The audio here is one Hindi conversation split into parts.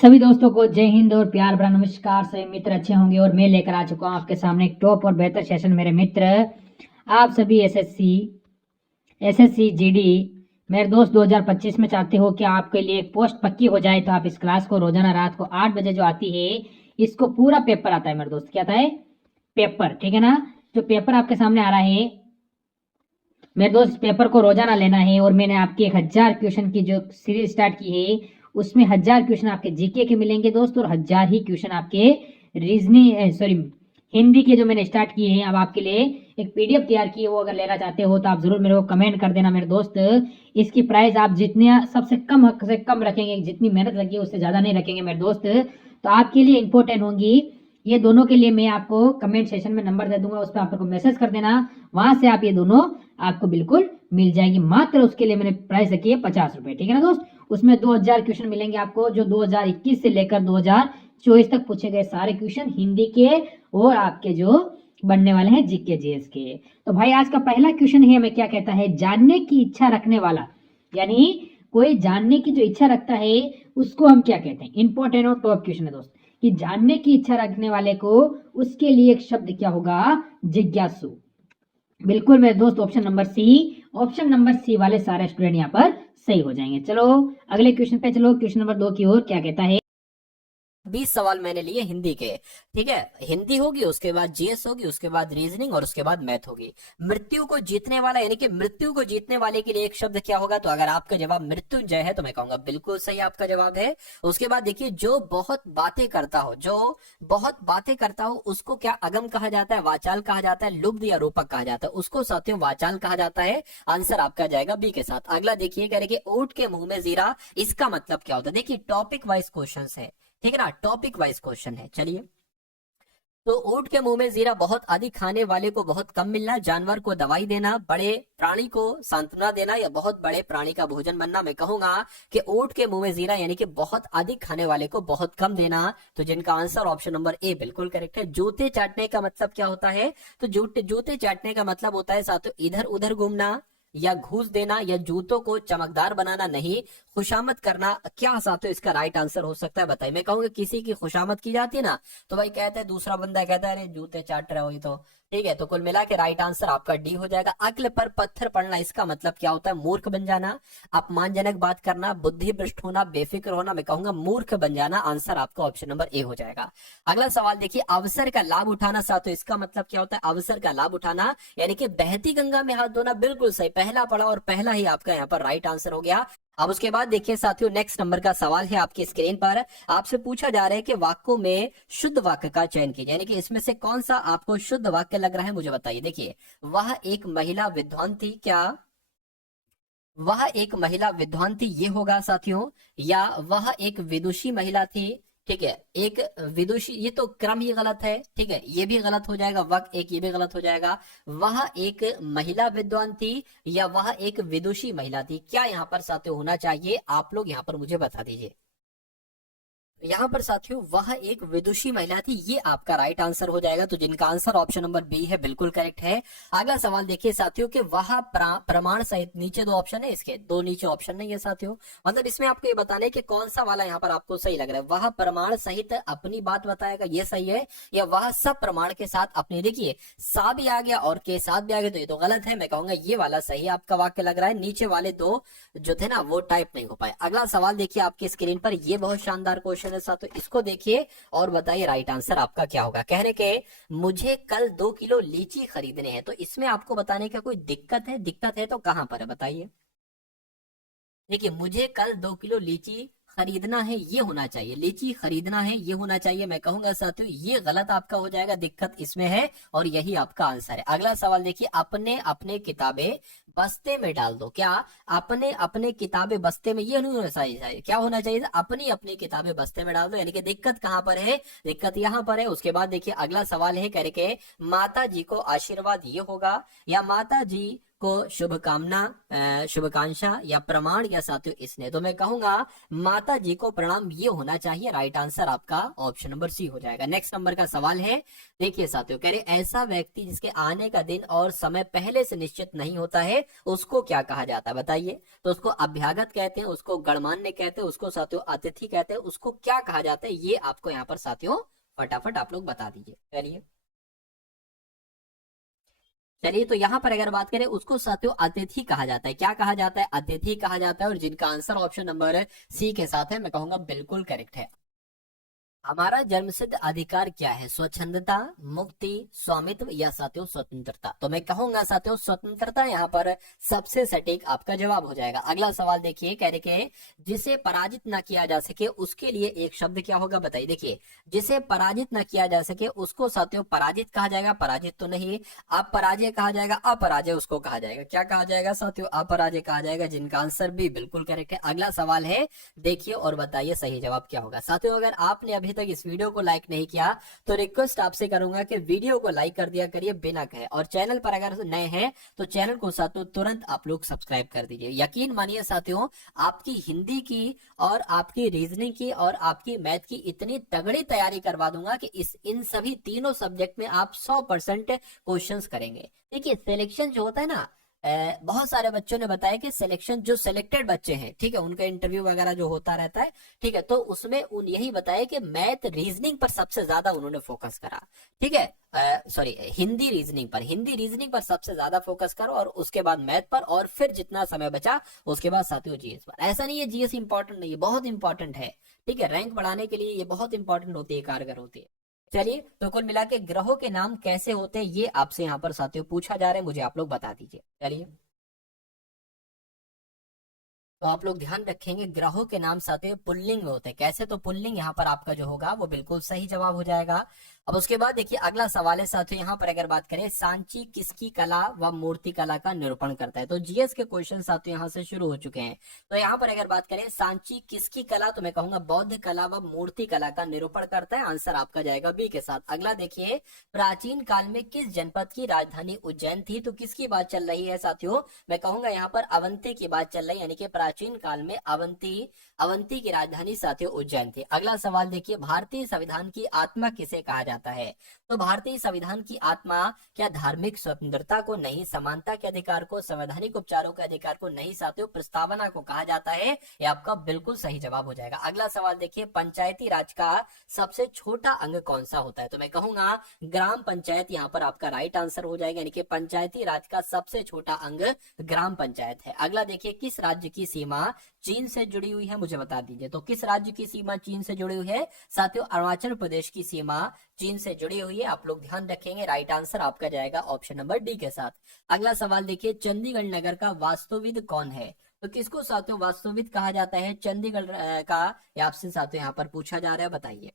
सभी दोस्तों को जय हिंद और प्यार भरा नमस्कार। सभी मित्र अच्छे होंगे और मैं लेकर आ चुका हूं आपके सामने एक टॉप और बेहतर सेशन। मेरे मित्र आप सभी एसएससी जीडी मेरे दोस्त 2025 में चाहते हो कि आपके लिए एक पोस्ट पक्की हो जाए, तो आप इस क्लास को रोजाना रात को 8 बजे जो आती है, इसको पूरा पेपर आता है मेरे दोस्त। क्या आता है? पेपर, ठीक है ना। जो पेपर आपके सामने आ रहा है मेरे दोस्त, पेपर को रोजाना लेना है। और मैंने आपके 1000 क्वेश्चन की जो सीरीज स्टार्ट की है, उसमें 1000 क्वेश्चन आपके जीके के मिलेंगे दोस्त, और 1000 ही क्वेश्चन आपके हिंदी के जो मैंने स्टार्ट किए हैं। अब आपके लिए एक पीडीएफ तैयार की है, वो अगर लेना चाहते हो तो आप जरूर मेरे को कमेंट कर देना मेरे दोस्त। इसकी प्राइस आप जितने सबसे कम हक से कम रखेंगे, जितनी मेहनत लगी है उससे ज्यादा नहीं रखेंगे मेरे दोस्त। तो आपके लिए इंपॉर्टेंट होंगी ये दोनों। के लिए मैं आपको कमेंट सेशन में नंबर दे दूंगा, उस पर आपको मैसेज कर देना, वहां से आप ये दोनों आपको बिल्कुल मिल जाएगी। मात्र उसके लिए मैंने प्राइस रखी है 50 रुपए, ठीक है ना दोस्त। उसमें 2000 क्वेश्चन मिलेंगे आपको, जो 2021 से लेकर 2024 तक पूछे गए सारे क्वेश्चन हिंदी के, और आपके जो बनने वाले हैं जीके जीएस के। तो भाई आज का पहला क्वेश्चन है, हमें क्या कहता है? जानने की इच्छा रखने वाला, यानी कोई जानने की जो इच्छा रखता है उसको हम क्या कहते हैं? इंपॉर्टेंट और टॉप क्वेश्चन है दोस्त, कि जानने की इच्छा रखने वाले को, उसके लिए एक शब्द क्या होगा? जिज्ञासु। बिल्कुल मेरे दोस्त, ऑप्शन नंबर सी वाले सारे स्टूडेंट यहाँ पर सही हो जाएंगे। चलो अगले क्वेश्चन पे चलो, क्वेश्चन नंबर 2 की ओर। क्या कहता है? 20 सवाल मैंने लिए हिंदी के। ठीक है, हिंदी होगी, उसके बाद जीएस होगी, उसके बाद रीजनिंग और उसके बाद मैथ होगी। मृत्यु को जीतने वाला, यानी कि मृत्यु को जीतने वाले के लिए एक शब्द क्या होगा? तो अगर आपका जवाब मृत्युंजय है तो मैं कहूंगा बिल्कुल सही आपका जवाब है। उसके बाद देखिए, जो बहुत बातें करता हो उसको क्या अगम कहा जाता है, वाचाल कहा जाता है, लुब्ध या रूपक कहा जाता है? उसको साथियों वाचाल कहा जाता है। आंसर आपका जाएगा बी के साथ। अगला देखिए, कह रहे कि ऊंट के मुंह में जीरा, इसका मतलब क्या होता है? देखिए टॉपिक वाइज क्वेश्चन है, ठीक है ना, टॉपिक वाइज क्वेश्चन है। चलिए, तो ऊंट के मुंह में जीरा, बहुत अधिक खाने वाले को बहुत कम मिलना, जानवर को दवाई देना, बड़े प्राणी को सांत्वना देना, या बहुत बड़े प्राणी का भोजन बनना। मैं कहूंगा कि ऊंट के मुंह में जीरा यानी कि बहुत अधिक खाने वाले को बहुत कम देना। तो जिनका आंसर ऑप्शन नंबर ए बिल्कुल करेक्ट है। जूते चाटने का मतलब क्या होता है? तो जूते चाटने का मतलब होता है साथियों इधर उधर घूमना, या घूस देना, या जूतों को चमकदार बनाना, नहीं खुशामद करना। क्या साथियों इसका राइट आंसर हो सकता है? बताइए। मैं कहूंगा किसी की खुशामद की जाती है ना, तो भाई कहते हैं, दूसरा बंदा कहता है अरे जूते चाट रहे हो ये तो, ठीक है। तो कुल मिला के राइट आंसर आपका डी हो जाएगा। अक्ल पर पत्थर पड़ना, इसका मतलब क्या होता है? मूर्ख बन जाना, अपमानजनक बात करना, बुद्धि भ्रष्ट होना, बेफिक्र होना। मैं कहूंगा मूर्ख बन जाना। आंसर आपका ऑप्शन नंबर ए हो जाएगा। अगला सवाल देखिए, अवसर का लाभ उठाना साथियों, इसका मतलब क्या होता है? अवसर का लाभ उठाना यानी कि बहती गंगा में हाथ धोना। बिल्कुल सही, पहला पढ़ा और पहला ही आपका यहाँ पर राइट आंसर हो गया। अब उसके बाद देखिए साथियों, नेक्स्ट नंबर का सवाल है आपकी स्क्रीन पर। आपसे पूछा जा रहा है कि वाक्यों में शुद्ध वाक्य का चयन कीजिए, यानी कि इसमें से कौन सा आपको शुद्ध वाक्य लग रहा है, मुझे बताइए। देखिए, वह एक महिला विद्वान थी, क्या वह एक महिला विद्वान थी ये होगा साथियों, या वह एक विदुषी महिला थी? ठीक है, एक विदुषी, ये तो क्रम ही गलत है, ठीक है, ये भी गलत हो जाएगा। वक्त एक, ये भी गलत हो जाएगा। वह एक महिला विद्वान थी या वह एक विदुषी महिला थी, क्या यहाँ पर साथियों होना चाहिए? आप लोग यहाँ पर मुझे बता दीजिए। यहाँ पर साथियों वह एक विदुषी महिला थी, ये आपका राइट आंसर हो जाएगा। तो जिनका आंसर ऑप्शन नंबर बी है बिल्कुल करेक्ट है। अगला सवाल देखिए साथियों, कि वह प्रमाण सहित, नीचे दो ऑप्शन है, इसके दो नीचे ऑप्शन नहीं है साथियों, मतलब इसमें आपको ये बताने कि कौन सा वाला यहाँ पर आपको सही लग रहा है। वह प्रमाण सहित अपनी बात बताएगा, ये सही है, या वह सब प्रमाण के साथ अपने, देखिए सा भी आ गया और के साथ भी आ गया, तो ये तो गलत है। मैं कहूंगा ये वाला सही आपका वाक्य लग रहा है, नीचे वाले दो जो थे ना वो टाइप नहीं हो पाए। अगला सवाल देखिए आपकी स्क्रीन पर, ये बहुत शानदार क्वेश्चन है साथियों, इसको देखिए और बताइए राइट आंसर आपका क्या होगा। कह रहे के मुझे कल 2 किलो लीची खरीदने हैं, तो इसमें आपको बताने का कोई दिक्कत है? दिक्कत है तो कहां पर है बताइए। देखिए, मुझे कल 2 किलो लीची खरीदना है ये होना चाहिए, लीची खरीदना है ये होना चाहिए। मैं कहूंगा साथियों ये गलत आपका हो जाएगा, दिक्कत इसमें है और यही आपका आंसर है। अगला सवाल देखिए, अपने अपने किताबें बस्ते में डाल दो, क्या अपने अपने किताबें बस्ते में, ये नहीं होना चाहिए, क्या होना चाहिए? अपनी अपनी किताबें बस्ते में डाल दो, यानी कि दिक्कत कहां पर है? दिक्कत यहां पर है। उसके बाद देखिए अगला सवाल है, कह रहे माता जी को आशीर्वाद ये होगा, या माता जी आपको शुभकामना, शुभकांक्षा या प्रमाण या साथियों इसने, तो मैं कहूंगा माता जी को प्रणाम, ये होना चाहिए। राइट आंसर आपका ऑप्शन नंबर सी हो जाएगा। नेक्स्ट नंबर का सवाल है, देखिए साथियों, कह रहे ऐसा व्यक्ति जिसके आने का दिन और समय पहले से निश्चित नहीं होता है, उसको क्या कहा जाता है बताइए। तो उसको अभ्यागत कहते हैं, उसको गणमान्य कहते हैं, उसको साथियों अतिथि कहते हैं, उसको क्या कहा जाता है, ये आपको यहाँ पर साथियों फटाफट आप लोग बता दीजिए। चलिए चलिए, तो यहाँ पर अगर बात करें, उसको साथियों अतिथि कहा जाता है। क्या कहा जाता है? अतिथि कहा जाता है। और जिनका आंसर ऑप्शन नंबर सी के साथ है, मैं कहूंगा बिल्कुल करेक्ट है। हमारा जन्मसिद्ध अधिकार क्या है? स्वच्छंदता, मुक्ति, स्वामित्व या साथियों स्वतंत्रता? तो मैं कहूंगा साथियों स्वतंत्रता यहाँ पर सबसे सटीक आपका जवाब हो जाएगा। अगला सवाल देखिए, कह रहे के जिसे पराजित ना किया जा सके उसके लिए एक शब्द क्या होगा बताइए। देखिए, जिसे पराजित ना किया जा सके उसको साथियों पराजित कहा जाएगा, पराजित तो नहीं, अपराजय कहा जाएगा, अपराजय उसको कहा जाएगा। क्या कहा जाएगा साथियों? अपराजय कहा जाएगा, जिनका आंसर भी बिल्कुल करेक्ट है। अगला सवाल है, देखिए और बताइए सही जवाब क्या होगा। साथियों अगर आपने अभी तक इस वीडियो को लाइक नहीं किया तो रिक्वेस्ट आपसे करूंगा कि वीडियो को लाइक कर दिया करिए बिना कहे, और चैनल पर अगर नए हैं तो चैनल को साथियों तुरंत आप लोग सब्सक्राइब कर दीजिए। यकीन मानिए साथियों, आपकी हिंदी की और आपकी रीजनिंग की और आपकी मैथ की इतनी तगड़ी तैयारी करवा दूंगा कि इन सभी तीनों सब्जेक्ट में आप 100% क्वेश्चंस करेंगे। देखिए सिलेक्शन जो होता है ना, बहुत सारे बच्चों ने बताया कि सिलेक्शन जो सिलेक्टेड बच्चे हैं, ठीक है, उनका इंटरव्यू वगैरह जो होता रहता है, ठीक है, तो उसमें यही बताया कि मैथ रीजनिंग पर सबसे ज्यादा उन्होंने फोकस करा। ठीक है, सॉरी हिंदी रीजनिंग पर सबसे ज्यादा फोकस करो, और उसके बाद मैथ पर, और फिर जितना समय बचा उसके बाद साथियों जीएस पर। ऐसा नहीं है जीएस इंपॉर्टेंट नहीं है, बहुत इंपॉर्टेंट है। ठीक है, रैंक बढ़ाने के लिए ये बहुत इंपॉर्टेंट होती है, कारगर होती है। चलिए, तो कुल मिला के ग्रहों के नाम कैसे होते हैं ये आपसे यहाँ पर साथियों पूछा जा रहा है, मुझे आप लोग बता दीजिए। चलिए, तो आप लोग ध्यान रखेंगे ग्रहों के नाम साथियों पुल्लिंग में होते हैं। कैसे? तो पुल्लिंग यहाँ पर आपका जो होगा वो बिल्कुल सही जवाब हो जाएगा। अब उसके बाद देखिए अगला सवाल है साथियों, यहाँ पर अगर बात करें, सांची किसकी कला व मूर्ति कला का निरूपण करता है? तो जीएस के क्वेश्चन साथियों यहाँ से शुरू हो चुके हैं। तो यहाँ पर अगर बात करें सांची किसकी कला, तो मैं कहूंगा बौद्ध कला व मूर्ति कला का निरूपण करता है। आंसर आपका जाएगा बी के साथ। अगला देखिए, प्राचीन काल में किस जनपद की राजधानी उज्जैन थी? तो किसकी बात चल रही है साथियों? मैं कहूंगा यहाँ पर अवंती की बात चल रही है, यानी कि प्राचीन काल में अवंती की राजधानी साथियों उज्जैन थी। अगला सवाल देखिए, भारतीय संविधान की आत्मा किसे कहा जाता है? तो भारतीय संविधान की आत्मा क्या धार्मिक स्वतंत्रता को नहीं, समानता के अधिकार को, संवैधानिक उपचारों के अधिकार को नहीं साथियों, प्रस्तावना को कहा जाता है। ये आपका बिल्कुल सही जवाब हो जाएगा। अगला सवाल देखिए, पंचायती राज का सबसे छोटा अंग कौन सा होता है? तो मैं कहूंगा ग्राम पंचायत यहाँ पर आपका राइट आंसर हो जाएगा, यानी कि पंचायती राज का सबसे छोटा अंग ग्राम पंचायत है। अगला देखिए, किस राज्य की सीमा चीन से जुड़ी हुई है? मुझे बता दीजिए। तो किस राज्य की सीमा चीन से जुड़ी हुई है साथियों? अरुणाचल प्रदेश की सीमा चीन से जुड़ी हुई है। आप लोग ध्यान रखेंगे, राइट आंसर आपका जाएगा ऑप्शन नंबर डी के साथ। अगला सवाल देखिए, चंडीगढ़ नगर का वास्तुविद कौन है? तो किसको साथियों वास्तुविद कहा जाता है चंडीगढ़ का? ये आपसे साथियों यहाँ पर पूछा जा रहा है, बताइए।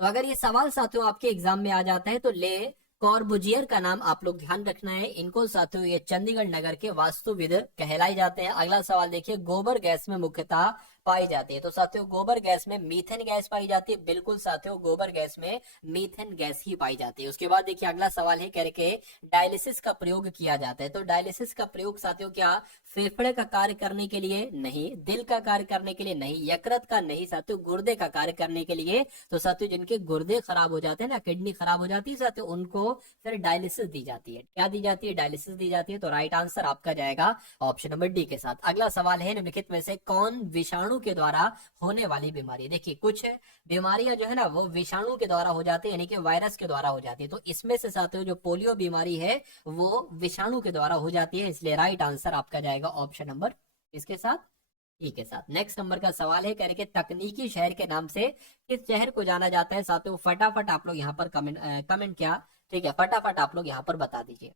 तो अगर ये सवाल साथियों आपके एग्जाम में आ जाता है तो ले कॉर्बुजियर का नाम आप लोग ध्यान रखना है। इनको साथियों ये चंडीगढ़ नगर के वास्तुविद कहलाए जाते हैं। अगला सवाल देखिए, गोबर गैस में मुख्यतः पाई जाती है? तो साथियों गोबर गैस में मीथेन गैस पाई जाती है। बिल्कुल साथियों, गोबर गैस में मीथेन गैस ही पाई जाती है। उसके बाद देखिए अगला सवाल है, कह के डायलिसिस का प्रयोग किया जाता है? तो डायलिसिस का प्रयोग साथियों क्या फेफड़े का कार्य करने के लिए? नहीं। दिल का कार्य करने के लिए? नहीं। यकृत का? नहीं साथियों। गुर्दे का कार्य करने के लिए? तो साथियों जिनके गुर्दे खराब हो जाते हैं ना, किडनी खराब हो जाती है साथियों, उनको फिर डायलिसिस दी जाती है। क्या दी जाती है? डायलिसिस दी जाती है। तो राइट आंसर आपका जाएगा ऑप्शन नंबर डी के साथ। अगला सवाल है, निम्नलिखित में से कौन विषाणु के द्वारा होने वाली बीमारी? देखिए कुछ बीमारियां जो है ना वो विषाणु के द्वारा हो जाती है, यानी कि वायरस के द्वारा हो जाती है। तो इसमें से साथियों जो पोलियो बीमारी है वो विषाणु के द्वारा हो जाती है, इसलिए राइट आंसर आपका जाएगा ऑप्शन नंबर इसके साथ, ई के साथ। नेक्स्ट नंबर का सवाल है, कह रहे तकनीकी शहर के नाम से किस शहर को जाना जाता है? साथियों फटाफट आप लोग यहाँ पर कमेंट क्या, ठीक है, फटाफट आप लोग यहाँ पर बता दीजिए।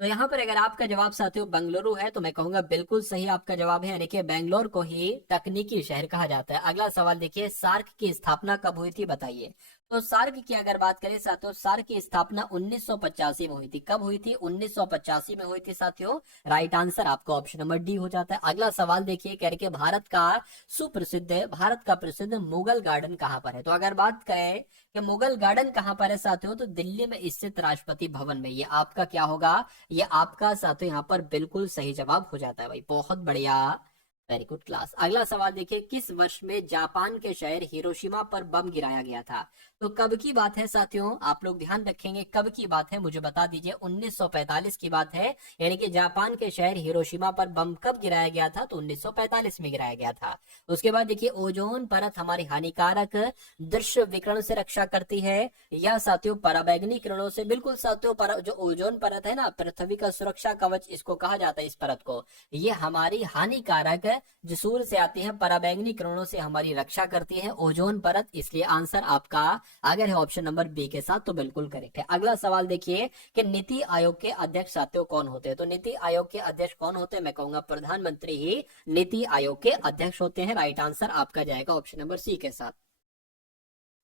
तो यहाँ पर अगर आपका जवाब साथियों बेंगलुरु है तो मैं कहूंगा बिल्कुल सही आपका जवाब है, यानी कि बेंगलोर को ही तकनीकी शहर कहा जाता है। अगला सवाल देखिए, सार्क की स्थापना कब हुई थी? बताइए। तो सार्क की अगर बात करें साथियों, सार्क की स्थापना 1985 में हुई थी। कब हुई थी? 1985 में हुई थी साथियों। राइट आंसर आपका ऑप्शन नंबर डी हो जाता है। अगला सवाल देखिए, कह रहे कि भारत का सुप्रसिद्ध है, भारत का प्रसिद्ध मुगल गार्डन कहाँ पर है? तो अगर बात करें कि मुगल गार्डन कहाँ पर है साथियों, तो दिल्ली में स्थित राष्ट्रपति भवन में। ये आपका क्या होगा? ये आपका साथियों यहाँ पर बिल्कुल सही जवाब हो जाता है भाई, बहुत बढ़िया, वेरी गुड क्लास। अगला सवाल देखिए, किस वर्ष में जापान के शहर हिरोशिमा पर बम गिराया गया था? तो कब की बात है साथियों? आप लोग ध्यान रखेंगे, कब की बात है मुझे बता दीजिए। 1945 की बात है, यानी कि जापान के शहर हिरोशिमा पर बम कब गिराया गया था? तो 1945 में गिराया गया था। उसके बाद देखिए, ओजोन परत हमारी हानिकारक दृश्य विकिरण से रक्षा करती है या साथियों पराबैंगनी किरणों से? बिल्कुल साथियों, जो ओजोन परत है ना, पृथ्वी का सुरक्षा कवच इसको कहा जाता है, इस परत को। ये हमारी हानिकारक जो सूर्य से आती है पराबैंगनी किरणों से हमारी रक्षा करती है ओजोन परत, इसलिए आंसर आपका अगर है ऑप्शन नंबर बी के साथ तो बिल्कुल करेक्ट है। अगला सवाल देखिए कि नीति आयोग के अध्यक्ष साथियों कौन होते हैं? तो नीति आयोग के अध्यक्ष कौन होते हैं? मैं कहूंगा प्रधानमंत्री ही नीति आयोग के अध्यक्ष होते हैं। राइट आंसर आपका जाएगा ऑप्शन नंबर सी के साथ।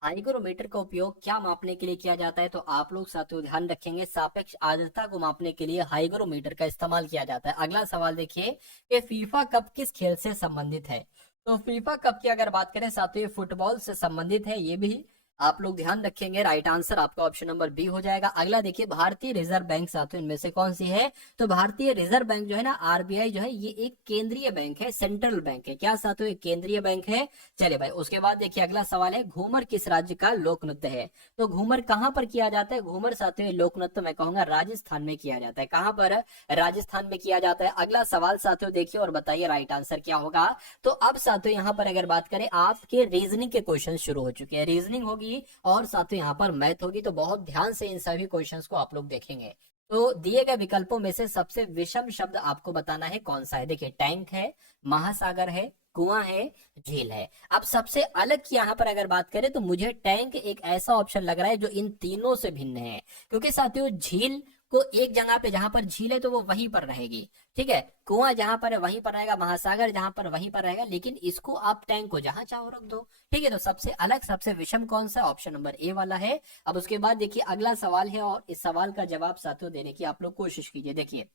हाइग्रोमीटर का उपयोग क्या मापने के लिए किया जाता है? तो आप लोग साथियों ध्यान रखेंगे, सापेक्ष आर्द्रता को मापने के लिए हाइग्रोमीटर का इस्तेमाल किया जाता है। अगला सवाल देखिए कि फीफा कप किस खेल से संबंधित है? तो फीफा कप की अगर बात करें साथियों, फुटबॉल से संबंधित है, ये भी आप लोग ध्यान रखेंगे। राइट आंसर आपका ऑप्शन नंबर बी हो जाएगा। अगला देखिए, भारतीय रिजर्व बैंक साथियों इनमें से कौन सी है? तो भारतीय रिजर्व बैंक जो है ना, आरबीआई जो है, ये एक केंद्रीय बैंक है, सेंट्रल बैंक है। क्या साथियों? एक केंद्रीय बैंक है। चले भाई, उसके बाद देखिए अगला सवाल है, घूमर किस राज्य का लोक नृत्य है? तो घूमर कहाँ पर किया जाता है? घूमर साथियों लोक नृत्य मैं कहूंगा राजस्थान में किया जाता है। कहाँ पर? राजस्थान में किया जाता है। अगला सवाल साथियों देखिए और बताइए राइट आंसर क्या होगा। तो अब साथियों यहाँ पर अगर बात करें, आपके रीजनिंग के क्वेश्चन शुरू हो चुके हैं। रीजनिंग होगी और साथियों यहाँ पर मैथ होगी, तो बहुत ध्यान से इन सभी क्वेश्चंस को आप लोग देखेंगे। तो दिए गए विकल्पों में से सबसे विषम शब्द आपको बताना है कौन सा है। देखिए, टैंक है, महासागर है, कुआं है, झील है। अब सबसे अलग की यहाँ पर अगर बात करें तो मुझे टैंक एक ऐसा ऑप्शन लग रहा है जो इन तीनों से भिन्न है, क्योंकि साथियों झील को एक जगह पे जहां पर झील है तो वो वहीं पर रहेगी, ठीक है। कुआं जहां पर है वहीं पर रहेगा, महासागर जहां पर वहीं पर रहेगा, लेकिन इसको आप टैंक को जहां चाहो रख दो, ठीक है। तो सबसे अलग सबसे विषम कौन सा? ऑप्शन नंबर ए वाला है। अब उसके बाद देखिए अगला सवाल है और इस सवाल का जवाब साथियों देने की आप लोग कोशिश कीजिए। देखिए,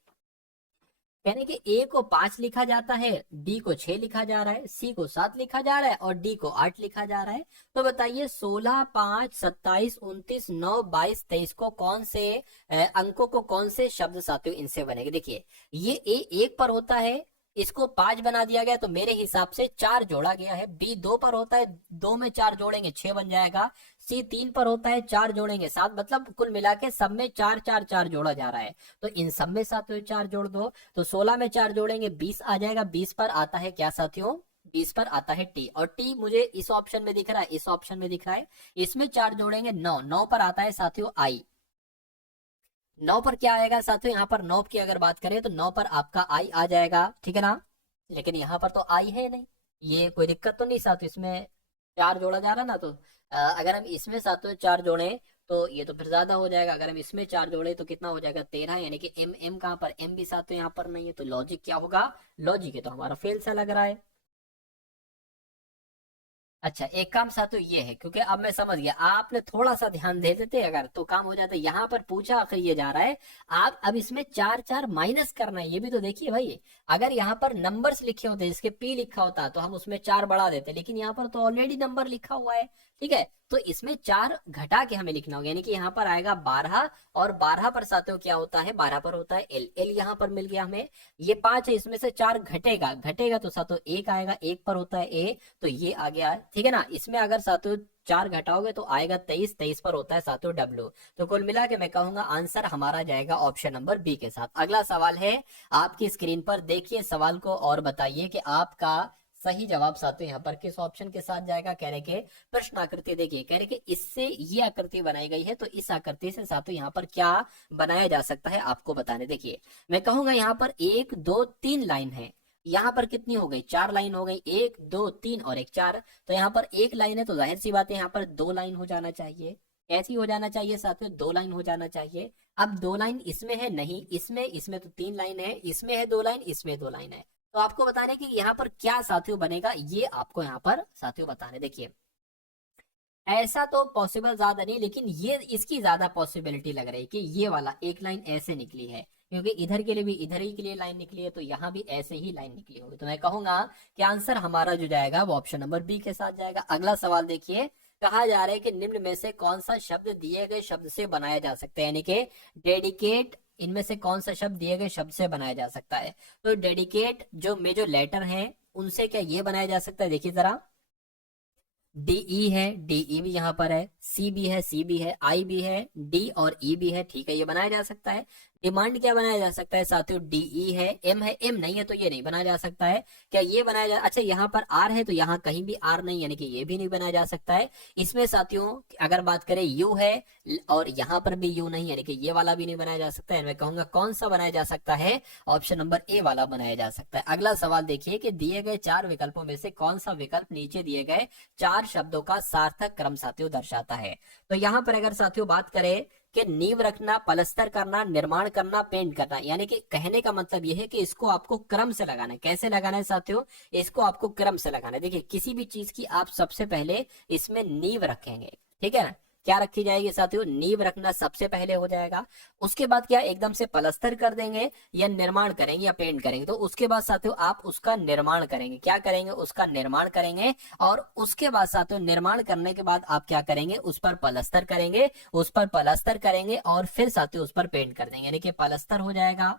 यानी कि ए को 5 लिखा जाता है, डी को 6 लिखा जा रहा है, सी को 7 लिखा जा रहा है और डी को 8 लिखा जा रहा है। तो बताइए 16, 5, 27, 29, 9, 22, 23 को कौन से अंकों को कौन से शब्द साथियों इनसे बनेंगे? देखिए, ये ए 1 पर होता है, इसको 5 बना दिया गया तो मेरे हिसाब से 4 जोड़ा गया है। बी 2 पर होता है, 2 में 4 जोड़ेंगे 6 बन जाएगा। सी 3 पर होता है, 4 जोड़ेंगे 7, मतलब कुल मिला के सब में 4 4 4 जोड़ा जा रहा है। तो इन सब में साथियों 4 जोड़ दो, तो 16 में 4 जोड़ेंगे 20 आ जाएगा। 20 पर आता है क्या साथियों? 20 पर आता है टी, और टी मुझे इस ऑप्शन में दिख रहा है, इस ऑप्शन में दिख रहा है। इसमें 4 जोड़ेंगे 9, 9 पर आता है साथियों आई। 9 पर क्या आएगा साथियों? यहाँ पर 9 की अगर बात करें तो 9 पर आपका आई आ जाएगा, ठीक है ना। लेकिन यहाँ पर तो आई है नहीं, ये कोई दिक्कत तो नहीं साथियों, इसमें 4 जोड़ा जा रहा ना, तो अगर हम इसमें साथियों 4 जोड़े तो ये तो फिर ज्यादा हो जाएगा। अगर हम इसमें 4 जोड़े तो कितना हो जाएगा? 13, यानी कि एम एम कहाँ पर? एम भी साथियों यहाँ पर नहीं है, तो लॉजिक क्या होगा? लॉजिक है तो हमारा फेल सा लग रहा है। अच्छा, एक काम साथियों ये है, क्योंकि अब मैं समझ गया, आपने थोड़ा सा ध्यान दे देते अगर तो काम हो जाता। यहाँ पर पूछा आखिर ये जा रहा है, आप अब इसमें 4 4 माइनस करना है, ये भी तो देखिए भाई। अगर यहाँ पर नंबर्स लिखे होते, जिसके पी लिखा होता तो हम उसमें 4 बढ़ा देते, लेकिन यहाँ पर तो ऑलरेडी नंबर लिखा हुआ है, ठीक है। तो इसमें 4 घटा के हमें लिखना होगा, यानी कि यहाँ पर आएगा 12, और 12 पर साथियों क्या होता है? 12 पर होता है एल, एल यहाँ पर मिल गया हमें। ये 5 है, इसमें से 4 घटेगा, घटेगा तो साथियों 1 आएगा, 1 पर होता है ए, तो ये आ गया, ठीक है ना। इसमें अगर साथियों 4 घटाओगे तो आएगा 23, 23 पर होता है साथियों डब्ल्यू। तो कुल मिला के मैं कहूंगा आंसर हमारा जाएगा ऑप्शन नंबर बी के साथ। अगला सवाल है आपकी स्क्रीन पर, देखिए सवाल को और बताइए कि आपका सही जवाब साथियों यहाँ पर किस ऑप्शन के साथ जाएगा। कह रहे के प्रश्न आकृति देखिए, कह रहे कि इससे ये आकृति बनाई गई है, तो इस आकृति से साथियों यहाँ पर क्या बनाया जा सकता है आपको बताने। देखिए, मैं कहूंगा यहाँ पर 1 2 3 लाइन है, यहाँ पर कितनी हो गई? 4 लाइन हो गई, 1 2 3 और 1 4। तो यहाँ पर 1 लाइन है, तो जाहिर सी बात है यहाँ पर 2 लाइन हो जाना चाहिए। कैसी हो जाना चाहिए साथियों? 2 लाइन हो जाना चाहिए। अब 2 लाइन इसमें है नहीं, इसमें तो 3 लाइन है, इसमें है 2 लाइन, इसमें 2 लाइन है। तो आपको बताने कि यहाँ पर क्या साथियों बनेगा, ये आपको यहाँ पर साथियों बताने। देखिए, ऐसा तो पॉसिबल ज्यादा नहीं, लेकिन ये इसकी ज्यादा पॉसिबिलिटी लग रही है कि ये वाला एक लाइन ऐसे निकली है, क्योंकि इधर के लिए भी इधर ही के लिए लाइन निकली है, तो यहाँ भी ऐसे ही लाइन निकली होगी। तो मैं कहूंगा कि आंसर हमारा जो जाएगा वो ऑप्शन नंबर बी के साथ जाएगा। अगला सवाल देखिए, कहा जा रहा है कि निम्न में से कौन सा शब्द दिए गए शब्द से बनाया जा सकता है, यानी कि डेडिकेट, इनमें से कौन सा शब्द दिए गए शब्द से बनाया जा सकता है। तो डेडिकेट जो लेटर है उनसे क्या ये बनाया जा सकता है, देखिए जरा, डीई है, डीई भी यहाँ पर है, सी भी है, सी भी है, आई भी है, डी और ई भी है, ठीक है, ये बनाया जा सकता है। डिमांड क्या बनाया जा सकता है साथियों, डीई है, एम नहीं है तो ये नहीं बनाया जा सकता है। क्या ये बनाया जा, अच्छा यहाँ पर आर है तो यहाँ कहीं भी आर नहीं, यानी कि ये भी नहीं बनाया जा सकता है। इसमें साथियों अगर बात करें यू है और यहाँ पर भी यू नहीं, यानी कि ये वाला भी नहीं बनाया जा सकता है। मैं कहूंगा कौन सा बनाया जा सकता है, ऑप्शन नंबर ए वाला बनाया जा सकता है। अगला सवाल देखिए कि दिए गए 4 विकल्पों में से कौन सा विकल्प नीचे दिए गए 4 शब्दों का सार्थक क्रम साथियों दर्शाता है। तो यहाँ पर अगर साथियों बात करें कि नींव रखना, पलस्तर करना, निर्माण करना, पेंट करना, यानी कि कहने का मतलब यह है कि इसको आपको क्रम से लगाना है। कैसे लगाना है साथियों, इसको आपको क्रम से लगाना है। देखिए किसी भी चीज की आप सबसे पहले इसमें नींव रखेंगे, ठीक है ना, क्या रखी जाएगी साथियों, नींव रखना सबसे पहले हो जाएगा। उसके बाद क्या एकदम से पलस्तर कर देंगे या निर्माण करेंगे या पेंट करेंगे, तो उसके बाद साथियों आप उसका निर्माण करेंगे। क्या करेंगे, उसका निर्माण करेंगे। और उसके बाद साथियों निर्माण करने के बाद आप क्या करेंगे, उस पर पलस्तर करेंगे, उस पर पलस्तर करेंगे और फिर साथियों उस पर पेंट कर देंगे, यानी कि पलस्तर हो जाएगा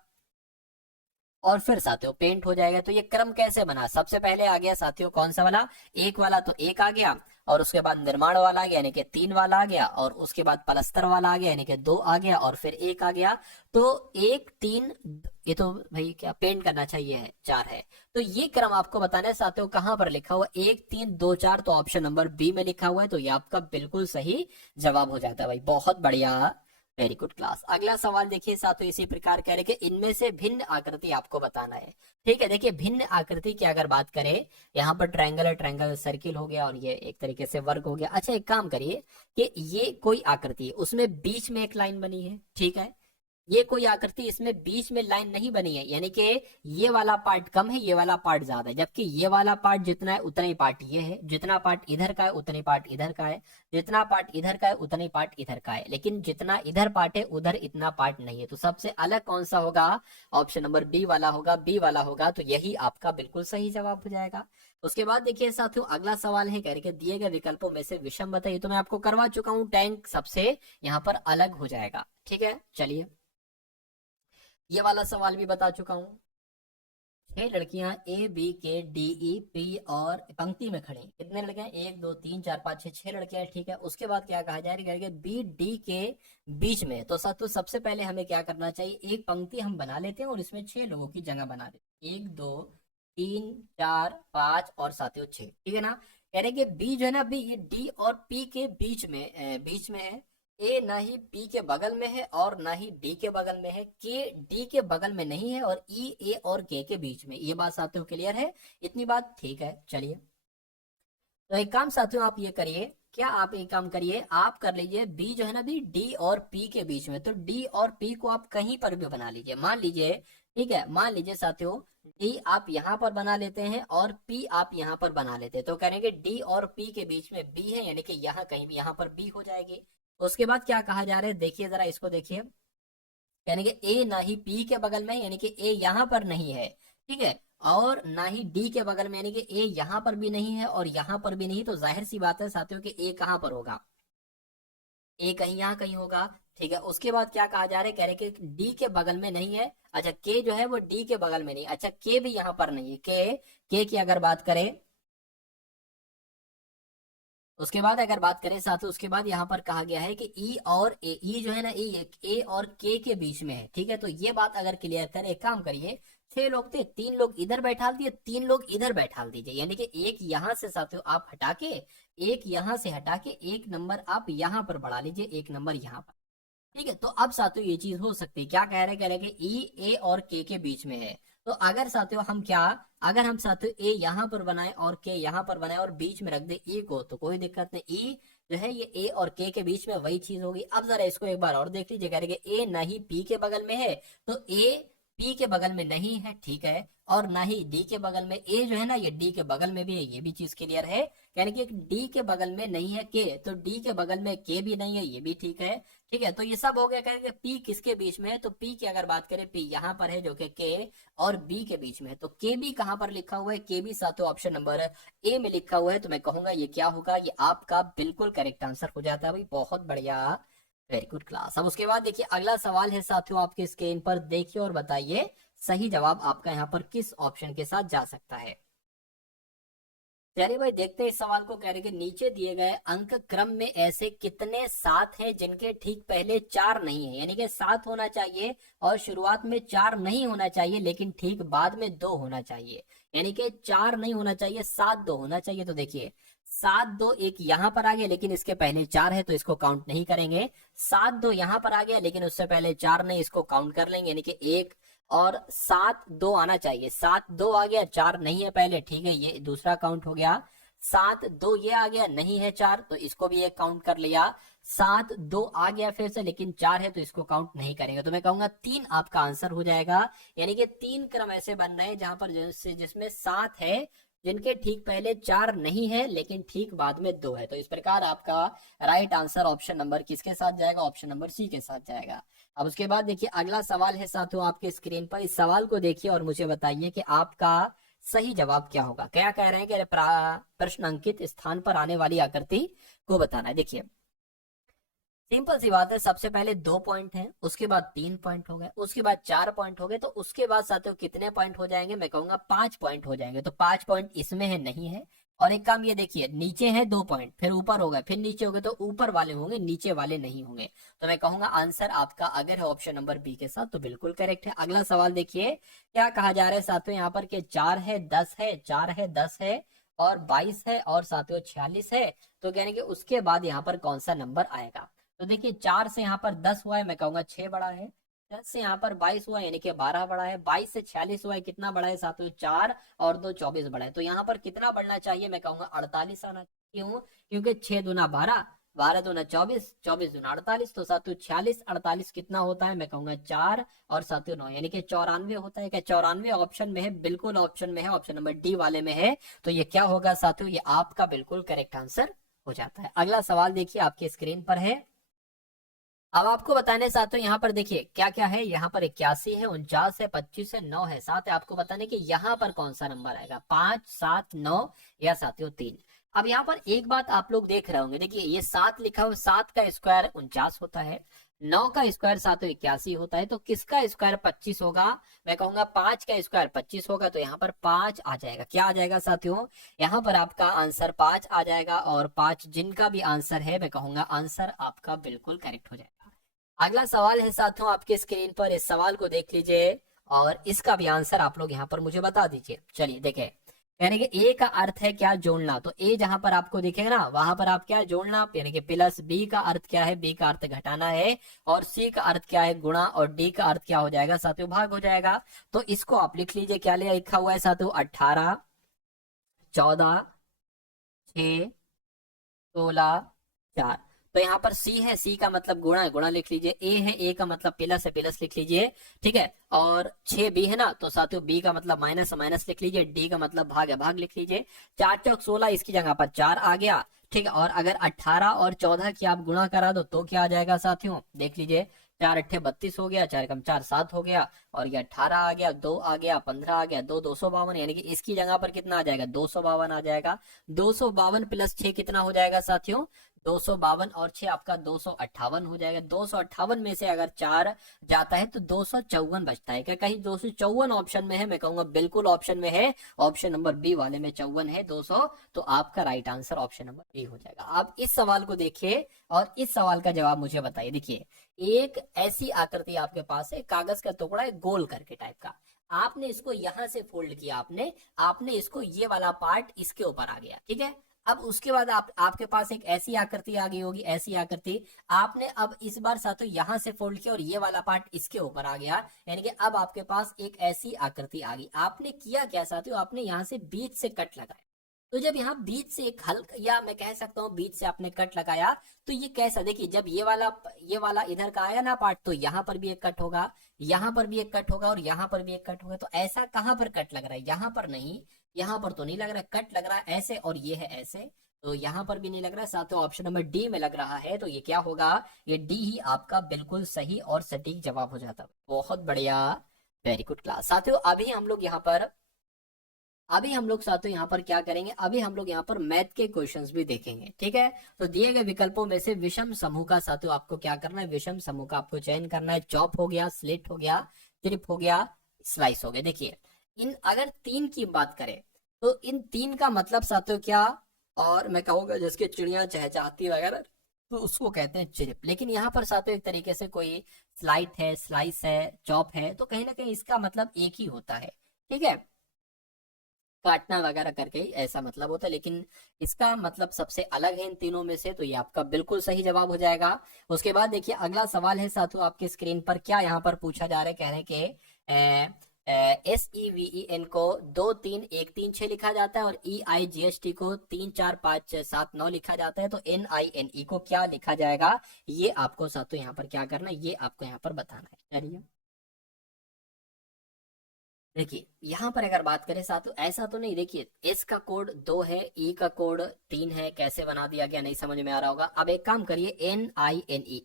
और फिर साथियों पेंट हो जाएगा। तो ये क्रम कैसे बना, सबसे पहले आ गया साथियों कौन सा वाला, एक वाला, तो एक आ गया, और उसके बाद निर्माण वाला आ गया यानी कि 3 वाला आ गया, और उसके बाद पलस्तर वाला आ गया यानी कि 2 आ गया, और फिर 1 आ गया। तो 1 3, ये तो भाई क्या पेंट करना चाहिए है, 4 है। तो ये क्रम आपको बताना है साथियों, कहां पर लिखा हुआ 1 3 2 4, तो ऑप्शन नंबर बी में लिखा हुआ है। तो ये आपका बिल्कुल सही जवाब हो जाता है भाई, बहुत बढ़िया, वेरी गुड क्लास। अगला सवाल देखिए साथियों इसी प्रकार कह रहे कि इनमें से भिन्न आकृति आपको बताना है, ठीक है। देखिए भिन्न आकृति की अगर बात करें, यहाँ पर ट्रायंगल है, ट्रायंगल सर्किल हो गया, और ये एक तरीके से वर्ग हो गया। अच्छा एक काम करिए कि ये कोई आकृति है, उसमें बीच में एक लाइन बनी है, ठीक है, ये कोई आकृति, इसमें बीच में लाइन नहीं बनी है, यानी कि ये वाला पार्ट कम है, ये वाला पार्ट ज्यादा है, जबकि ये वाला पार्ट जितना है उतना ही पार्ट ये है, जितना पार्ट इधर का है उतने पार्ट इधर का है, जितना पार्ट इधर का है उतने पार्ट इधर का है, लेकिन जितना इधर पार्ट है उधर इतना पार्ट नहीं है। तो सबसे अलग कौन सा होगा, ऑप्शन नंबर बी वाला होगा, बी वाला होगा, तो यही आपका बिल्कुल सही जवाब हो जाएगा। उसके बाद देखिए साथियों अगला सवाल है कह रहे दिए गए विकल्पों में से विषम बताइए। तो मैं आपको करवा चुका हूं, टैंक सबसे यहाँ पर अलग हो जाएगा, ठीक है। चलिए ये वाला सवाल भी बता चुका हूं। 6 लड़कियां ए बी के डी ई पी और पंक्ति में खड़ी, कितने लड़कियां, 1 2 3 4 5 6, 6 लड़कियां, ठीक है। उसके बाद क्या कहा जा रहा है, बी डी के बीच में। तो साथियों सबसे पहले हमें क्या करना चाहिए, एक पंक्ति हम बना लेते हैं और इसमें 6 लोगों की जगह बना देते हैं, 1 2 3 4 5 और साथियों 6, ठीक है ना। कह रहे कि बी जो है ना, बी ये डी और पी के बीच में है। ए ना ही पी के बगल में है और ना ही डी के बगल में है, के डी के बगल में नहीं है, और ई ए और के बीच में। ये बात साथियों क्लियर है, इतनी बात ठीक है। चलिए तो एक काम साथियों आप ये करिए, क्या आप एक काम करिए, आप कर लीजिए बी जो है ना, बी डी और पी के बीच में, तो डी और पी को आप कहीं पर भी बना लीजिए, मान लीजिए, ठीक है, मान लीजिए साथियों डी आप यहाँ पर बना लेते हैं और पी आप यहाँ पर बना लेते हैं, तो करेंगे डी और पी के बीच में बी है, यानी कि यहाँ कहीं भी यहाँ पर बी हो जाएगी। उसके बाद क्या कहा जा रहा है, देखिए जरा इसको देखिए, यानी कि ए ना ही पी के बगल में, यानी कि ए यहाँ पर नहीं है, ठीक है, और ना ही डी के बगल में, यानी कि ए यहाँ पर भी नहीं है और यहाँ पर भी नहीं। तो जाहिर सी बात है साथियों कि ए कहाँ पर होगा, ए कहीं यहाँ कहीं होगा, ठीक है। उसके बाद क्या कहा जा रहा है, कह रहे कि डी के बगल में नहीं है। अच्छा के जो है वो डी के बगल में नहीं, अच्छा के भी यहाँ पर नहीं है, के की अगर बात करें, उसके बाद अगर बात करें साथियों, उसके बाद यहाँ पर कहा गया है कि ई और ए, ई जो है ना, ए और के बीच में है, ठीक है। तो ये बात अगर क्लियर करें, एक काम करिए, 6 लोग थे, 3 लोग इधर बैठा दिए, 3 लोग इधर बैठा दीजिए, यानी कि एक यहाँ से साथियों आप हटा के, एक यहाँ से हटा के, एक नंबर आप यहाँ पर बढ़ा लीजिए, एक नंबर यहाँ पर, ठीक है। तो अब साथियों ये चीज हो सकती है, क्या कह रहे हैं कि ई ए और के बीच में है। तो अगर साथियों हम क्या, अगर हम साथियों ए यहाँ पर बनाए और के यहाँ पर बनाए और बीच में रख दे ई को, तो कोई दिक्कत नहीं, ई जो है ये ए और के बीच में वही चीज होगी। अब जरा इसको एक बार और देख लीजिए, कह रहे कि ए ना ही पी के बगल में है, तो ए पी के बगल में नहीं है, ठीक है, और ना ही डी के बगल में। ए जो है ना ये डी के बगल में भी है, ये भी चीज क्लियर है, यानी कि डी के बगल में नहीं है के, तो डी के बगल में के भी नहीं है, ये भी ठीक है। ठीक है, तो ये सब हो गया। कहेंगे पी किसके बीच में है, तो पी की अगर बात करें, पी यहाँ पर है जो कि के और बी के बीच में है, तो के बी कहाँ पर लिखा हुआ है, के बी सातों ऑप्शन नंबर ए में लिखा हुआ है। तो मैं कहूंगा ये क्या होगा, ये आपका बिल्कुल करेक्ट आंसर हो जाता है भाई, बहुत बढ़िया, वेरी गुड क्लास। अब उसके बाद देखिए अगला सवाल है साथियों आपके स्क्रीन पर, देखिए और बताइए सही जवाब आपका यहाँ पर किस ऑप्शन के साथ जा सकता है। चलिए भाई देखते हैं इस सवाल को। कह रहे कि नीचे दिए गए अंक क्रम में ऐसे कितने सात हैं जिनके ठीक पहले चार नहीं है, यानी कि सात होना चाहिए और शुरुआत में चार नहीं होना चाहिए, लेकिन ठीक बाद में दो होना चाहिए, यानी कि चार नहीं होना चाहिए, सात दो होना चाहिए। तो देखिए सात दो एक यहाँ पर आ गया, लेकिन इसके पहले चार है तो इसको काउंट नहीं करेंगे। सात दो यहाँ पर आ गया, लेकिन उससे पहले चार नहीं, इसको काउंट कर लेंगे, यानी कि एक और सात दो आना चाहिए। सात दो आ गया, चार नहीं है पहले, ठीक है, ये दूसरा काउंट हो गया। सात दो ये आ गया, नहीं है चार, तो इसको भी एक काउंट कर लिया। सात दो आ गया फिर से, लेकिन चार है तो इसको काउंट नहीं करेंगे। तो मैं कहूंगा तीन आपका आंसर हो जाएगा, यानी कि तीन क्रम ऐसे बन रहे हैं जहां पर जिसमें सात है जिनके ठीक पहले चार नहीं है, लेकिन ठीक बाद में दो है। तो इस प्रकार आपका राइट आंसर ऑप्शन नंबर किसके साथ जाएगा, ऑप्शन नंबर सी के साथ जाएगा। अब उसके बाद देखिए अगला सवाल है साथियों आपके स्क्रीन पर, इस सवाल को देखिए और मुझे बताइए कि आपका सही जवाब क्या होगा। क्या कह रहे हैं कि प्रश्न अंकित स्थान पर आने वाली आकृति को बताना है। देखिए सिंपल सी बात है, सबसे पहले 2 पॉइंट हैं, उसके बाद 3 पॉइंट हो गए, उसके बाद 4 पॉइंट हो गए, तो उसके बाद साथियों कितने पॉइंट हो जाएंगे, मैं कहूंगा 5 पॉइंट हो जाएंगे। तो 5 पॉइंट इसमें है नहीं है। और एक काम ये देखिए, नीचे है 2 पॉइंट, फिर ऊपर हो गए, फिर नीचे हो गए, तो ऊपर वाले होंगे नीचे वाले नहीं होंगे। तो मैं कहूंगा आंसर आपका अगर है ऑप्शन नंबर बी के साथ तो बिल्कुल करेक्ट है। अगला सवाल देखिए क्या कहा जा रहा है साथियों यहाँ पर, कि 4 है 10 है, 4 है 10 है और 22 है और साथियों 46 है, तो यानी कि उसके बाद यहाँ पर कौन सा नंबर आएगा। तो देखिए 4 से यहाँ पर 10 हुआ है, मैं कहूंगा 6 बड़ा है। 10 से यहाँ पर 22 हुआ है, यानी कि 12 बड़ा है। 22 से 46 हुआ है, कितना बड़ा है साथियों, 4 और 2 24 बड़ा है। तो यहाँ पर कितना बढ़ना चाहिए, मैं कहूंगा 48 आना चाहिए। क्यों, क्योंकि 6 दूना 12, 12 दूना 24, 24 दूना 48, तो साथियों 46 48 कितना होता है, मैं कहूंगा 4 और साथियों 9, यानी कि 94 होता है। क्या 94 ऑप्शन में है, बिल्कुल ऑप्शन में है, ऑप्शन नंबर डी वाले में है। तो ये क्या होगा साथियों, ये आपका बिल्कुल करेक्ट आंसर हो जाता है। अगला सवाल देखिए आपके स्क्रीन पर है। अब आपको बताने साथियों यहाँ पर देखिए क्या क्या है, यहाँ पर 81 है, 49 है, 25 है, 9 है। साथ है आपको बताने कि यहाँ पर कौन सा नंबर आएगा, 5 7 9 या साथियों 3। अब यहाँ पर एक बात आप लोग देख रहे होंगे, देखिए ये 7 लिखा हुआ, 7 का स्क्वायर 49 होता है, 9 का स्क्वायर साथियों 81 होता है, तो किसका स्क्वायर 25 होगा, मैं कहूंगा 5 का स्क्वायर 25 होगा। तो यहाँ पर 5 आ जाएगा, क्या आ जाएगा साथियों, यहाँ पर आपका आंसर 5 आ जाएगा। और 5 जिनका भी आंसर है, मैं कहूंगा आंसर आपका बिल्कुल करेक्ट हो जाएगा। अगला सवाल है साथियों आपके स्क्रीन पर, इस सवाल को देख लीजिए और इसका भी आंसर आप लोग यहाँ पर मुझे बता दीजिए। चलिए देखें, यानी कि ए का अर्थ है क्या, जोड़ना। तो ए जहां पर आपको दिखेगा ना वहां पर आप क्या जोड़ना, यानी कि प्लस। बी का अर्थ क्या है, बी का अर्थ घटाना है। और सी का अर्थ क्या है, गुणा। और डी का अर्थ क्या हो जाएगा साथियों, भाग हो जाएगा। तो इसको आप लिख लीजिए, क्या लिखा हुआ है साथियों, 18 14 6 16 4। तो यहाँ पर सी है, सी का मतलब गुणा है, गुणा लिख लीजिए। ए है, ए का मतलब प्लस है, प्लस लिख लीजिए, ठीक है। और 6 बी है ना, तो साथियों बी का मतलब माइनस, माइनस लिख लीजिए। डी का मतलब भाग है, भाग लिख लीजिए। 4 चौक 16, इसकी जगह पर 4 आ गया, ठीक है। और अगर 18 और 14 की आप गुणा करा दो तो क्या आ जाएगा साथियों, देख लीजिए। 4 अट्ठे 32 हो गया, 4 कम 4 7 हो गया, और ये 18 आ गया, 2 आ गया, 15 आ गया, 2 252, यानी कि इसकी जगह पर कितना आ जाएगा, 252 आ जाएगा। 252 प्लस 6 कितना हो जाएगा साथियों, 252 और 6 आपका 258 हो जाएगा। 258 में से अगर 4 जाता है तो 254 बचता है। क्या कहीं 254 ऑप्शन में है, मैं कहूंगा बिल्कुल ऑप्शन में है, ऑप्शन नंबर बी वाले में 54 है 200। तो आपका right answer option number B हो जाएगा। आप इस सवाल को देखिए और इस सवाल का जवाब मुझे बताइए। देखिए एक ऐसी आकृति आपके पास है, कागज का टुकड़ा है गोल करके टाइप का, आपने इसको यहां से फोल्ड किया, आपने इसको, ये वाला पार्ट इसके ऊपर आ गया, ठीक है। अब उसके बाद आपके पास एक ऐसी आकृति आ गई होगी, ऐसी आकृति आपने अब इस बार साथियों यहां से फोल्ड किया और ये वाला पार्ट इसके ऊपर आ गया, यानी कि अब आपके पास एक ऐसी आकृति आ गई। आपने किया क्या साथियों, आपने यहां से बीच से कट लगाया। तो जब यहाँ बीच से एक हल्का, या मैं कह सकता हूँ बीच से आपने कट लगाया, तो ये कैसा, देखिए जब ये वाला इधर का आया ना पार्ट, तो यहाँ पर भी एक कट होगा, यहाँ पर भी एक कट होगा, और यहाँ पर भी एक कट होगा। तो ऐसा कहाँ पर कट लग रहा है, यहाँ पर नहीं, यहाँ पर तो नहीं लग रहा, कट लग रहा है ऐसे, और ये है ऐसे, तो यहाँ पर भी नहीं लग रहा। साथ ऑप्शन नंबर डी में लग रहा है, तो ये क्या होगा, ये डी ही आपका बिल्कुल सही और सटीक जवाब हो जाता है। बहुत बढ़िया, वेरी गुड क्लास। साथियों अभी हम लोग साथियों यहाँ पर क्या करेंगे, अभी हम लोग यहाँ पर मैथ के क्वेश्चंस भी देखेंगे, ठीक है। तो दिए गए विकल्पों में से विषम समूह का साथियों आपको क्या करना है, विषम समूह का आपको चयन करना है। चॉप हो गया, स्लिट हो गया, ट्रिप हो गया, स्लाइस हो गया। देखिए इन अगर तीन की बात करें तो इन तीन का मतलब साथियों क्या, और मैं कहूंगा जिसके चिड़िया चहचहाती वगैरह, तो उसको कहते हैं चिरिप। लेकिन यहाँ पर साथियों एक तरीके से कोई स्लाइट है, स्लाइस है, चॉप है, तो कहीं ना कहीं इसका मतलब एक ही होता है, ठीक है, काटना वगैरह करके ही ऐसा मतलब होता है। लेकिन इसका मतलब सबसे अलग है इन तीनों में से, तो ये आपका बिल्कुल सही जवाब हो जाएगा। उसके बाद देखिए अगला सवाल है साथियों आपके स्क्रीन पर, क्या यहाँ पर पूछा जा रहा है, कह रहे हैं कि SEVEN को 2 3 1 3 6 लिखा जाता है, और EIGHT को 3 4 5 6 7 9 लिखा जाता है। तो NINE को क्या लिखा जाएगा, ये आपको साथियों यहाँ पर क्या करना है, ये आपको यहाँ पर बताना है। चलिए देखिए यहाँ पर अगर बात करें साथियों, ऐसा तो नहीं, देखिए एस का कोड 2 है, ई का कोड 3 है, कैसे बना दिया गया नहीं समझ में आ रहा होगा। अब एक काम करिए, NINE,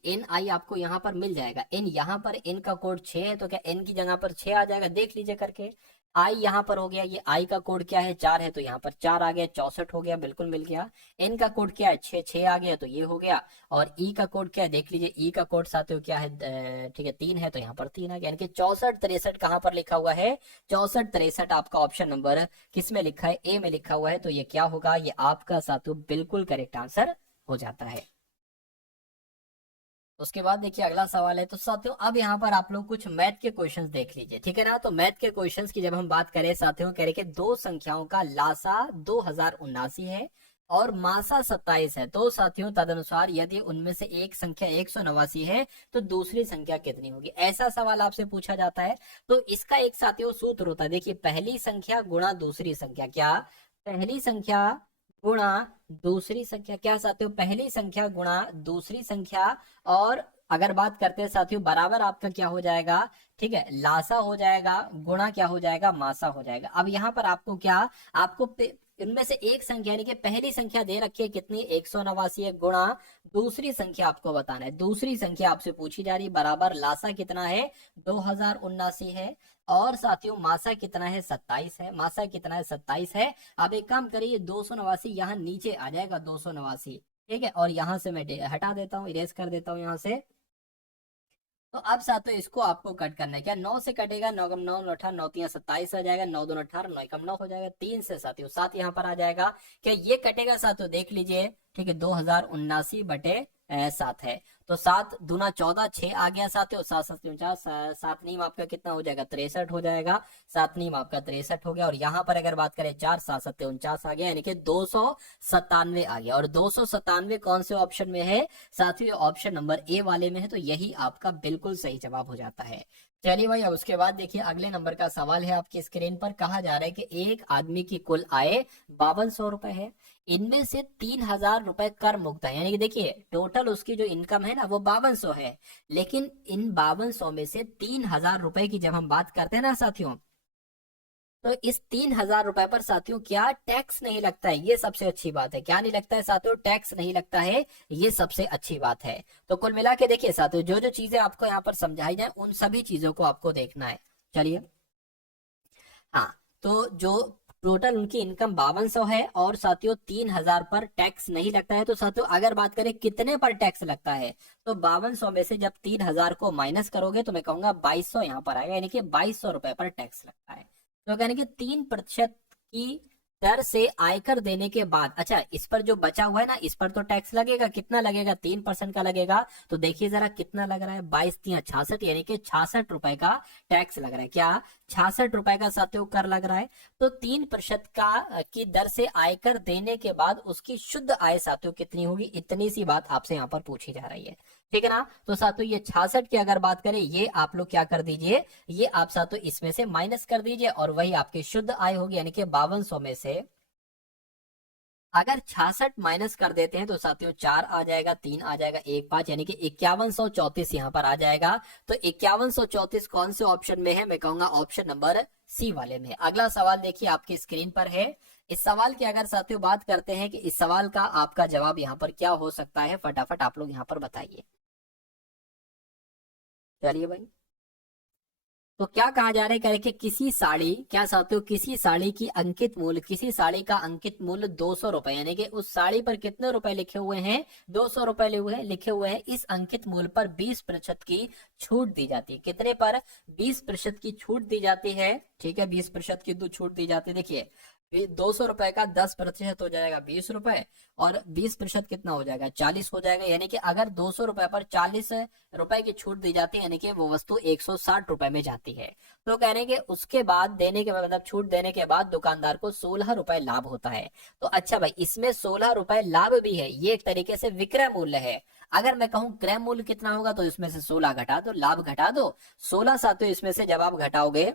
NI आपको यहाँ पर मिल जाएगा, एन यहाँ पर एन का कोड 6 है, तो क्या एन की जगह पर 6 आ जाएगा, देख लीजिए करके। आई यहाँ पर हो गया, ये आई का कोड क्या है 4 है, तो यहाँ पर 4 आ गया, 64 हो गया, बिल्कुल मिल गया। एन का कोड क्या है 6, 6 आ गया, तो ये हो गया। और ई का कोड क्या है देख लीजिए, ई का कोड साथियों क्या है, ठीक है 3 है, तो यहाँ पर 3 आ गया, यानी कि 64 63 कहाँ पर लिखा हुआ है, 64 63 आपका ऑप्शन नंबर किस में लिखा है, ए में लिखा हुआ है। तो ये क्या होगा, ये आपका साथियों बिल्कुल करेक्ट आंसर हो जाता है। उसके बाद देखिए अगला सवाल है, तो साथियों अब यहाँ पर आप लोग कुछ मैथ के क्वेश्चंस देख लीजिए, ठीक है ना। तो मैथ के क्वेश्चंस की जब हम बात करें साथियों, कह रहे कि दो संख्याओं का लासा 2079 है और मासा 27 है, तो साथियों तदनुसार यदि उनमें से एक संख्या 189 है तो दूसरी संख्या कितनी होगी, ऐसा सवाल आपसे पूछा जाता है। तो इसका एक साथियों सूत्र होता है, देखिए पहली संख्या गुणा दूसरी संख्या, क्या पहली संख्या गुणा दूसरी संख्या, क्या साथियों पहली संख्या गुणा दूसरी संख्या, और अगर बात करते हैं साथियों बराबर आपका क्या हो जाएगा, ठीक है लासा हो जाएगा, गुणा क्या हो जाएगा, मासा हो जाएगा। अब यहाँ पर आपको क्या, आपको इनमें से एक संख्या यानी कि पहली संख्या दे रखी है कितनी 189 है, गुणा दूसरी संख्या आपको बताना है, दूसरी संख्या आपसे पूछी जा रही है, बराबर लासा कितना है 2079 है, और साथियों मासा कितना है 27 है, मासा कितना है 27 है। अब एक काम करिए 289 यहाँ नीचे आ जाएगा 289, ठीक है, और यहाँ से मैं हटा देता हूँ, इरेज कर देता हूँ यहाँ से। तो अब साथियों इसको आपको कट करना है, क्या 9 से कटेगा, 9 कम 9 18 9 3 27 आ जाएगा, 9 2 18 9 कम 9 हो जाएगा, 3 से साथियों 7 यहाँ पर आ जाएगा, क्या ये कटेगा साथियों देख लीजिए, ठीक है 2079 बटे 7 है, तो 7 दूना 14 6 आ गया साथियों, 7 7 49, 7 नीम आपका कितना हो जाएगा 63 हो जाएगा, 7 नीम आपका 63 हो गया। और यहाँ पर अगर बात करें 4 7 7 49 आ गया, यानी कि 297 आ गया, और 297 कौन से ऑप्शन में है साथियों, ऑप्शन नंबर ए वाले में है, तो यही आपका बिल्कुल सही जवाब हो जाता है। चलिए भाई अब उसके बाद देखिए अगले नंबर का सवाल है आपकी स्क्रीन पर, कहा जा रहा है कि एक आदमी की कुल आय 5200 रुपए है, इनमें से 3000 रुपए कर मुक्त है, यानी कि देखिए टोटल उसकी जो इनकम है ना वो 5200 है, लेकिन इन 5200 में से 3000 रुपए की जब हम बात करते हैं ना साथियों, तो इस 3000 रुपए पर साथियों क्या टैक्स नहीं लगता है, ये सबसे अच्छी बात है, क्या नहीं लगता है साथियों, टैक्स नहीं लगता है, ये सबसे अच्छी बात है। तो कुल मिला के देखिए साथियों जो जो चीजें आपको यहाँ पर समझाई जाए उन सभी चीजों को आपको देखना है। चलिए हाँ, तो जो टोटल उनकी इनकम 5200 है और साथियों 3000 पर टैक्स नहीं लगता है, तो साथियों अगर बात करें कितने पर टैक्स लगता है, तो 5200 में से जब 3000 को माइनस करोगे तो मैं कहूंगा 2200 यहाँ पर आएगा, यानी कि 2200 रुपए पर टैक्स लगता है। तो यानी कि 3% की दर से आयकर देने के बाद, अच्छा इस पर जो बचा हुआ है ना इस पर तो टैक्स लगेगा, कितना लगेगा 3% का लगेगा, तो देखिए जरा कितना लग रहा है 22 3 66, यानी कि 66 रुपए का टैक्स लग रहा है, क्या 66 रुपए का साथियों कर लग रहा है। तो 3% का की दर से आयकर देने के बाद उसकी शुद्ध आय साथियों कितनी होगी, इतनी सी बात आपसे यहाँ पर पूछी जा रही है, ठीक है ना। तो साथियों ये 66 की अगर बात करें ये आप लोग क्या कर दीजिए, ये आप साथियों इसमें से माइनस कर दीजिए और वही आपकी शुद्ध आय होगी, यानी कि 5200 में से अगर 66 माइनस कर देते हैं तो साथियों 4 आ जाएगा, 3 आ जाएगा, 1 5, यानी कि 5134 यहाँ पर आ जाएगा। तो 5134 कौन से ऑप्शन में है? मैं कहूंगा ऑप्शन नंबर सी वाले में। अगला सवाल देखिए आपकी स्क्रीन पर है। इस सवाल की अगर साथियों बात करते हैं कि इस सवाल का आपका जवाब यहाँ पर क्या हो सकता है, फटाफट आप लोग यहाँ पर बताइए। चलिए भाई, तो क्या कहा जा रहा है, कह रहे कि किसी साड़ी, क्या साथियों, किसी साड़ी की अंकित मूल्य, किसी साड़ी का अंकित मूल्य 200 रुपए, यानी कि उस साड़ी पर कितने रुपए लिखे हुए हैं? 200 रुपए लिखे हुए हैं। इस अंकित मूल्य पर 20% की छूट दी जाती है। कितने पर? 20% की छूट दी जाती है। ठीक है, 20% की तो छूट दी जाती है। देखिए 200 रुपए का 10% हो जाएगा 20 रुपए, और 20% कितना हो जाएगा? 40 हो जाएगा। यानी कि अगर 200 रुपए पर 40 रुपए की छूट दी जाती है, यानी कि वो वस्तु 160 रुपए में जाती है। तो कहने के उसके बाद देने के मतलब छूट देने के बाद दुकानदार को 16 रुपए लाभ होता है। तो अच्छा भाई, इसमें 16 रुपए लाभ भी है, ये एक तरीके से विक्रय मूल्य है। अगर मैं कहूं क्रय मूल्य कितना होगा, तो इसमें से 16 घटा दो, लाभ घटा दो। 16 सातों इसमें से जब आप घटाओगे,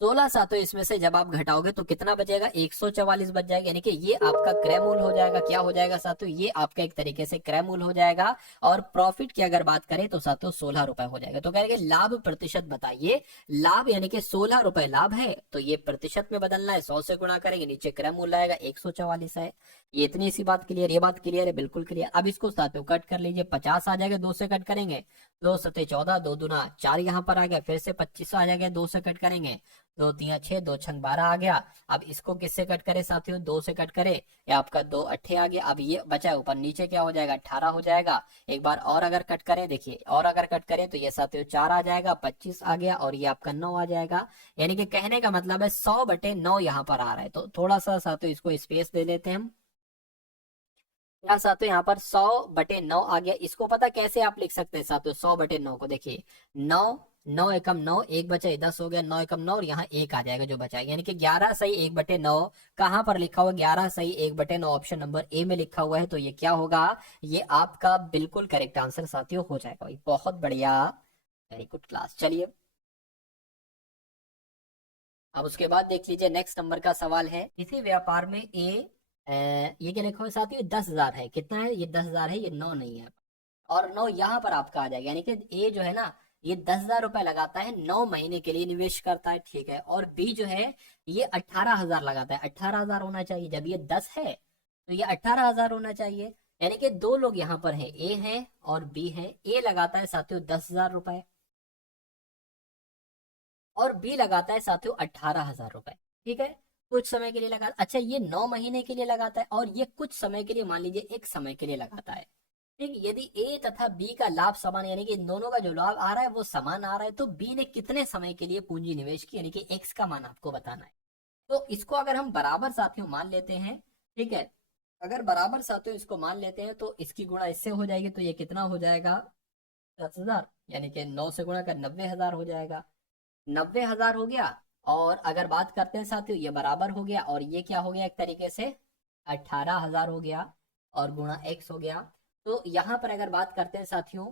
16 सातों इसमें से जब आप घटाओगे तो कितना बचेगा? 144 बच जाएगा। यानी कि ये आपका क्रय मूल्य हो जाएगा। क्या हो जाएगा साथियों? ये आपका एक तरीके से क्रय मूल्य हो जाएगा। और प्रॉफिट की अगर बात करें तो साथियों 16 रुपए हो जाएगा। तो कहेंगे लाभ प्रतिशत बताइए। लाभ यानी कि 16 रुपए लाभ है, तो ये प्रतिशत में बदलना है, 100 से गुणा करेंगे, नीचे क्रय मूल्य आएगा, 144 है। ये इतनी सी बात क्लियर, ये बात क्लियर है, बिल्कुल क्लियर। अब इसको साथियों कट कर लीजिए, 50 आ जाएगा, 2 से कट करेंगे, 2 सते 14, 2 दूना 4 यहाँ पर आ गया, फिर से 25 आ जाएगा, 2 से कट करेंगे, 2 3 6, 2 6 12 आ गया। अब इसको किससे कट करे साथियों? 2 से कट करे, या आपका 2 8 आ गया। अब ये बचा है ऊपर, नीचे क्या हो जाएगा? 18 हो जाएगा। एक बार और अगर कट करें, देखिए और अगर कट करें तो ये साथियों 4 आ जाएगा, 25 आ गया, और ये आपका 9 आ जाएगा। यानी कि कहने का मतलब है 100/9 यहाँ पर आ रहा है। तो थोड़ा सा साथियों इसको स्पेस दे देते हैं हम। क्या साथियों यहाँ पर 100/9 आ गया। इसको पता कैसे आप लिख सकते हैं साथियों? 100/9 को देखिए, 9 9 एकम 9, एक बचा 10 हो गया, 9 एकम 9, और यहाँ 1 आ जाएगा जो बचा, यानी कि 11 सही 1/9 कहाँ पर लिखा हुआ? 11 सही 1/9 ऑप्शन नंबर ए में लिखा हुआ है। तो ये क्या होगा? ये आपका बिल्कुल करेक्ट आंसर साथियों हो जाएगा भाई। बहुत बढ़िया, वेरी गुड क्लास। चलिए अब उसके बाद देख लीजिए, नेक्स्ट नंबर का सवाल है, किसी व्यापार में ये क्या लिखा हुआ है साथियों? 10,000 है। कितना है? ये 10,000 है, ये 9 नहीं है, और 9 यहाँ पर आपका आ जाएगा। यानी कि ए जो है ना, ये 10,000 रुपए लगाता है, 9 महीने के लिए निवेश करता है, ठीक है। और बी जो है ये 18,000 लगाता है। 18,000 होना चाहिए, जब ये 10 है तो ये 18,000 होना चाहिए। यानी कि दो लोग यहाँ पर हैं, ए है और बी है। ए लगाता है साथियों 10,000 रुपए, और बी लगाता है साथियों 18,000 रुपए, ठीक है। कुछ समय के लिए लगा, अच्छा ये 9 महीने के लिए लगाता है, और ये कुछ समय के लिए, मान लीजिए एक समय के लिए लगाता है, ठीक। यदि ए तथा बी का लाभ समान, यानी कि इन दोनों का जो लाभ आ रहा है वो समान आ रहा है, तो बी ने कितने समय के लिए पूंजी निवेश की, यानी कि एक्स का मान आपको बताना है। तो इसको अगर हम बराबर साथियों मान लेते हैं, ठीक है, अगर बराबर साथियों इसको मान लेते हैं तो इसकी गुणा इससे हो जाएगी, तो ये कितना हो जाएगा? 10,000, यानी कि 9 से गुणा कर 90,000 हो जाएगा। 90,000 हो गया। और अगर बात करते हैं साथियों, ये बराबर हो गया, और ये क्या हो गया? एक तरीके से 18,000 हो गया, और गुणा एक्स हो गया। तो यहाँ पर अगर बात करते हैं साथियों,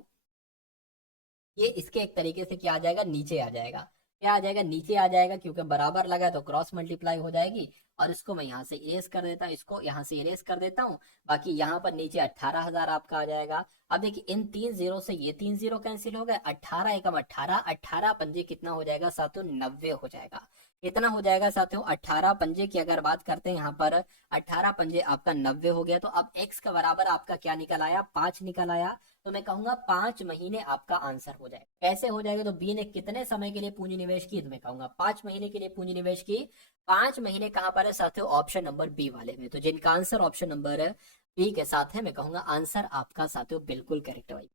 ये इसके एक तरीके से क्या आ जाएगा? नीचे आ जाएगा। क्या आ जाएगा? नीचे आ जाएगा, क्योंकि बराबर लगा तो क्रॉस मल्टीप्लाई हो जाएगी। और इसको मैं यहाँ से इरेज कर देता हूँ, इसको यहाँ से इरेज कर देता हूँ। बाकी यहाँ पर नीचे 18,000 आपका आ जाएगा। अब देखिए इन 3 जीरो से ये 3 जीरो कैंसिल हो गए, 18 एकम 18, 18 पंजे कितना हो जाएगा साथियों? 90 हो जाएगा। कितना हो जाएगा साथियों? 18 पंजे की अगर बात करते हैं यहाँ पर, 18 पंजे आपका 90 हो गया। तो अब x का बराबर आपका क्या निकल आया? 5 निकल आया। तो मैं कहूंगा 5 महीने आपका आंसर हो जाएगा। कैसे हो जाएगा? तो बी ने कितने समय के लिए पूंजी निवेश की? तो मैं कहूंगा 5 महीने के लिए पूंजी निवेश की। 5 महीने कहां पर है साथियों? ऑप्शन नंबर बी वाले में। तो जिनका आंसर ऑप्शन नंबर बी के साथ है, मैं कहूंगा आंसर आपका साथियों बिल्कुल करेक्ट है भाई।